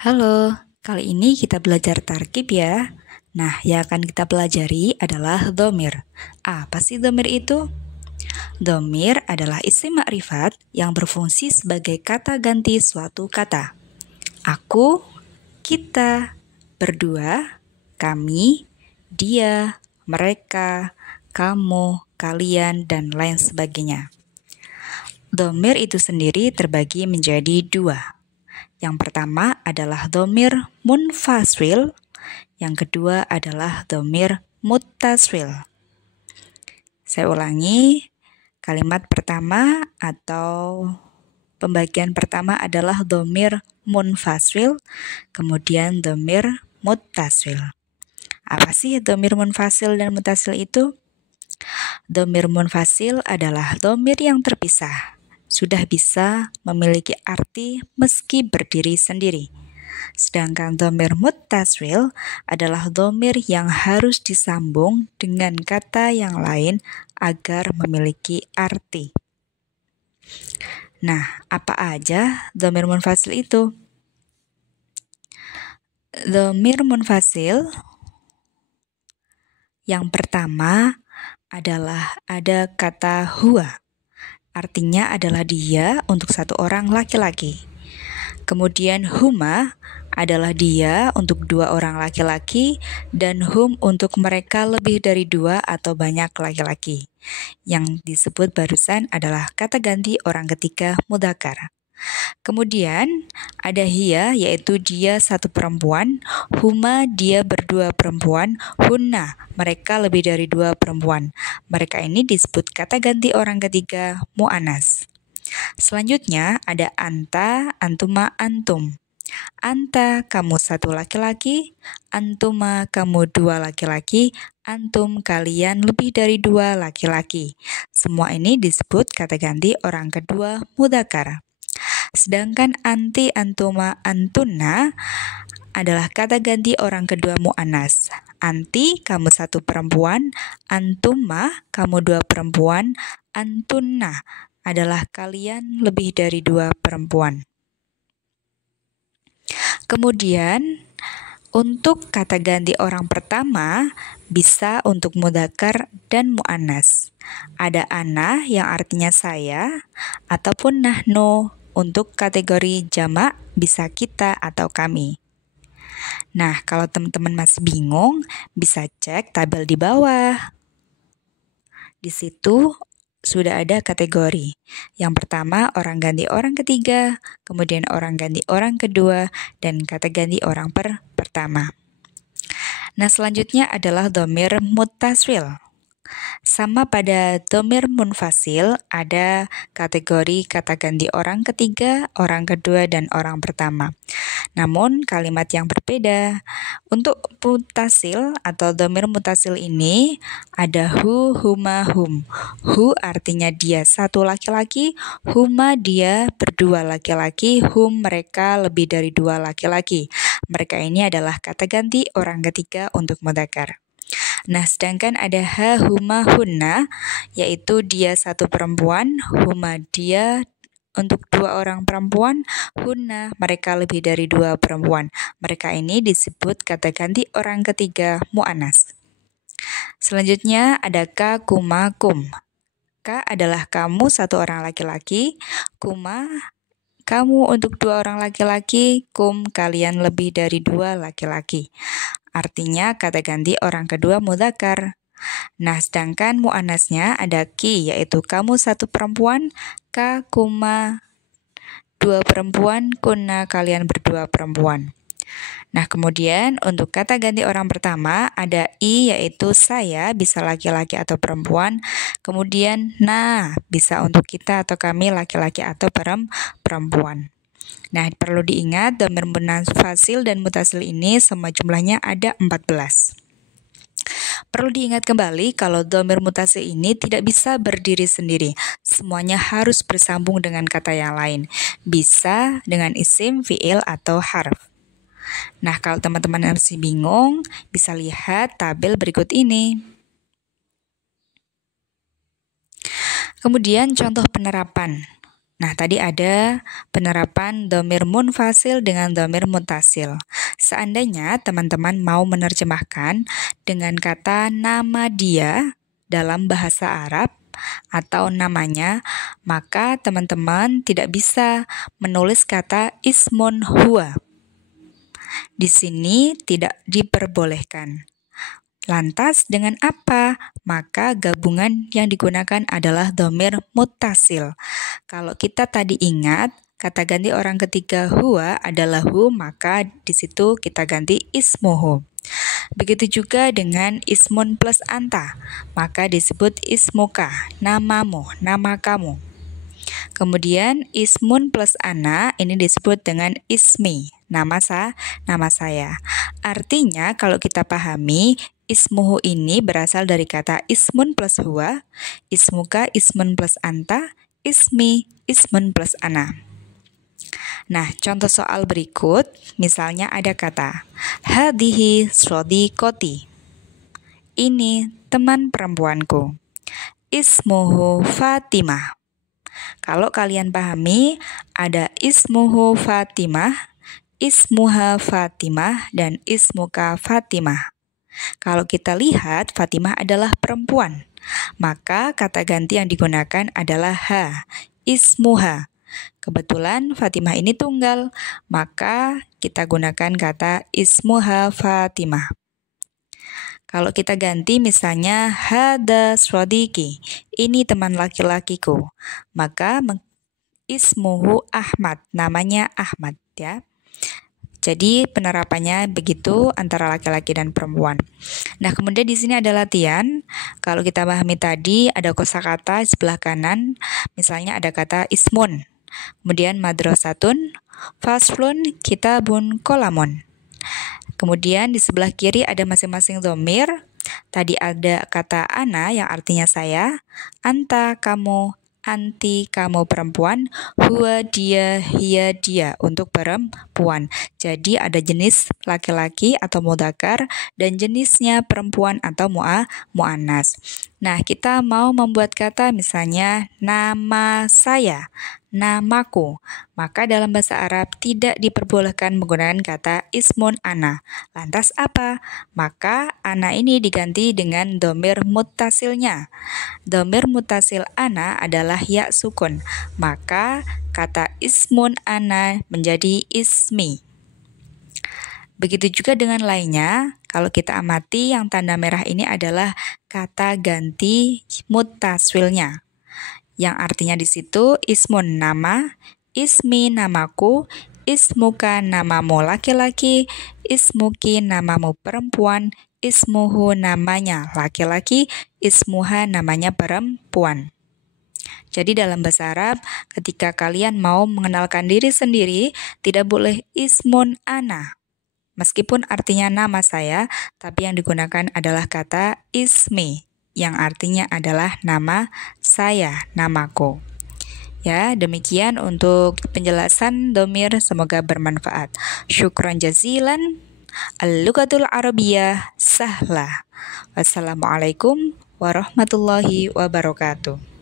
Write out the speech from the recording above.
Halo, kali ini kita belajar tarkib ya. Nah, yang akan kita pelajari adalah dhamir. Apa sih dhamir itu? Dhamir adalah isim makrifat yang berfungsi sebagai kata ganti suatu kata. Aku, kita, berdua, kami, dia, mereka, kamu, kalian, dan lain sebagainya. Dhamir itu sendiri terbagi menjadi dua. Yang pertama adalah dhamir munfasil, yang kedua adalah dhamir muttasil. Saya ulangi, kalimat pertama atau pembagian pertama adalah dhamir munfasil, kemudian dhamir muttasil. Apa sih dhamir munfasil dan muttasil itu? Dhamir munfasil adalah dhamir yang terpisah, sudah bisa memiliki arti meski berdiri sendiri. Sedangkan dhamir muttasil adalah dhamir yang harus disambung dengan kata yang lain agar memiliki arti. Nah, apa aja dhamir munfasil itu? Dhamir munfasil yang pertama adalah ada kata huwa. Artinya adalah dia untuk satu orang laki-laki. Kemudian huma adalah dia untuk dua orang laki-laki dan hum untuk mereka lebih dari dua atau banyak laki-laki. Yang disebut barusan adalah kata ganti orang ketiga mudzakkar. Kemudian ada hiya, yaitu dia satu perempuan, huma dia berdua perempuan, hunna mereka lebih dari dua perempuan. Mereka ini disebut kata ganti orang ketiga mu'annas. Selanjutnya ada anta, antuma, antum. Anta, kamu satu laki-laki, antuma, kamu dua laki-laki, antum, kalian lebih dari dua laki-laki. Semua ini disebut kata ganti orang kedua mudzakkar. Sedangkan anti, antuma, antunna adalah kata ganti orang kedua mu'annas. Anti, kamu satu perempuan, antuma, kamu dua perempuan, antunna adalah kalian lebih dari dua perempuan. Kemudian, untuk kata ganti orang pertama bisa untuk mudzakkar dan mu'annas. Ada ana yang artinya saya, ataupun nahnu untuk kategori jamak bisa kita atau kami. Nah, kalau teman-teman masih bingung, bisa cek tabel di bawah. Di situ sudah ada kategori. Yang pertama, orang ganti orang ketiga, kemudian orang ganti orang kedua, dan kata ganti orang pertama. Nah, selanjutnya adalah dhamir muttasil. Sama pada dhamir munfasil, ada kategori kata ganti orang ketiga, orang kedua, dan orang pertama. Namun, kalimat yang berbeda. Untuk muttasil atau dhamir muttasil ini, ada hu, huma, hum. Hu artinya dia satu laki-laki, huma dia berdua laki-laki, hum mereka lebih dari dua laki-laki. Mereka ini adalah kata ganti orang ketiga untuk mudzakkar. Nah, sedangkan ada ha, huma, hunna, yaitu dia satu perempuan, huma dia untuk dua orang perempuan, hunna mereka lebih dari dua perempuan. Mereka ini disebut kata ganti orang ketiga mu'annas. Selanjutnya ada ka, kuma, kum. Ka adalah kamu satu orang laki-laki, kuma kamu untuk dua orang laki-laki, kum kalian lebih dari dua laki-laki. Artinya kata ganti orang kedua mudzakkar. Nah, sedangkan mu'annasnya ada ki, yaitu kamu satu perempuan, ka, kuma dua perempuan, kunna kalian berdua perempuan. Nah, kemudian untuk kata ganti orang pertama ada i, yaitu saya, bisa laki-laki atau perempuan. Kemudian na, bisa untuk kita atau kami, laki-laki atau perempuan. Nah, perlu diingat dhamir munfasil dan muttasil ini semua jumlahnya ada 14. Perlu diingat kembali kalau dhamir muttasil ini tidak bisa berdiri sendiri. Semuanya harus bersambung dengan kata yang lain. Bisa dengan isim, fi'il, atau harf. Nah, kalau teman-teman masih bingung, bisa lihat tabel berikut ini. Kemudian contoh penerapan. Nah, tadi ada penerapan dhamir munfasil dengan dhamir muttasil. Seandainya teman-teman mau menerjemahkan dengan kata nama dia dalam bahasa Arab atau namanya, maka teman-teman tidak bisa menulis kata ismun huwa. Di sini tidak diperbolehkan. Lantas dengan apa? Maka gabungan yang digunakan adalah dhamir muttasil. Kalau kita tadi ingat, kata ganti orang ketiga huwa adalah hu, maka di situ kita ganti ismuhu. Begitu juga dengan ismun plus anta, maka disebut ismuka, namamu, nama kamu. Kemudian ismun plus ana ini disebut dengan ismi, nama saya. Artinya kalau kita pahami, ismuhu ini berasal dari kata ismun plus huwa, ismuka ismun plus anta, ismi ismun plus ana. Nah, contoh soal berikut, misalnya ada kata hadhihi shadiqati. Ini teman perempuanku. Ismuhu Fatimah. Kalau kalian pahami, ada ismuhu Fatimah, ismuha Fatimah, dan ismuka Fatimah. Kalau kita lihat, Fatimah adalah perempuan, maka kata ganti yang digunakan adalah ha, ismuha. Kebetulan Fatimah ini tunggal, maka kita gunakan kata ismuha Fatimah. Kalau kita ganti misalnya hada swadiki, ini teman laki-lakiku, maka ismuhu Ahmad, namanya Ahmad ya. Jadi penerapannya begitu antara laki-laki dan perempuan. Nah, kemudian di sini ada latihan. Kalau kita pahami tadi ada kosakata di sebelah kanan, misalnya ada kata ismun. Kemudian madrasatun, faslun, kitabun, kolamun. Kemudian di sebelah kiri ada masing-masing dhamir. Tadi ada kata ana yang artinya saya, anta kamu, anti kamu perempuan, huwa dia, hiya dia untuk perempuan. Jadi ada jenis laki-laki atau mudzakkar dan jenisnya perempuan atau muannas. Nah, kita mau membuat kata misalnya nama saya, namaku. Maka dalam bahasa Arab tidak diperbolehkan menggunakan kata ismun ana. Lantas apa? Maka ana ini diganti dengan dhamir muttasilnya. Dhamir muttasil ana adalah ya sukun. Maka kata ismun ana menjadi ismi. Begitu juga dengan lainnya, kalau kita amati yang tanda merah ini adalah kata ganti muttasilnya. Yang artinya di situ ismun nama, ismi namaku, ismuka namamu laki-laki, ismuki namamu perempuan, ismuhu namanya laki-laki, ismuha namanya perempuan. Jadi dalam bahasa Arab, ketika kalian mau mengenalkan diri sendiri, tidak boleh ismun ana. Meskipun artinya nama saya, tapi yang digunakan adalah kata ismi, yang artinya adalah nama saya, namaku. Ya, demikian untuk penjelasan dhamir, semoga bermanfaat. Syukran jazilan. Al-Lughatul Arabiyyah sahlah. Wassalamualaikum warahmatullahi wabarakatuh.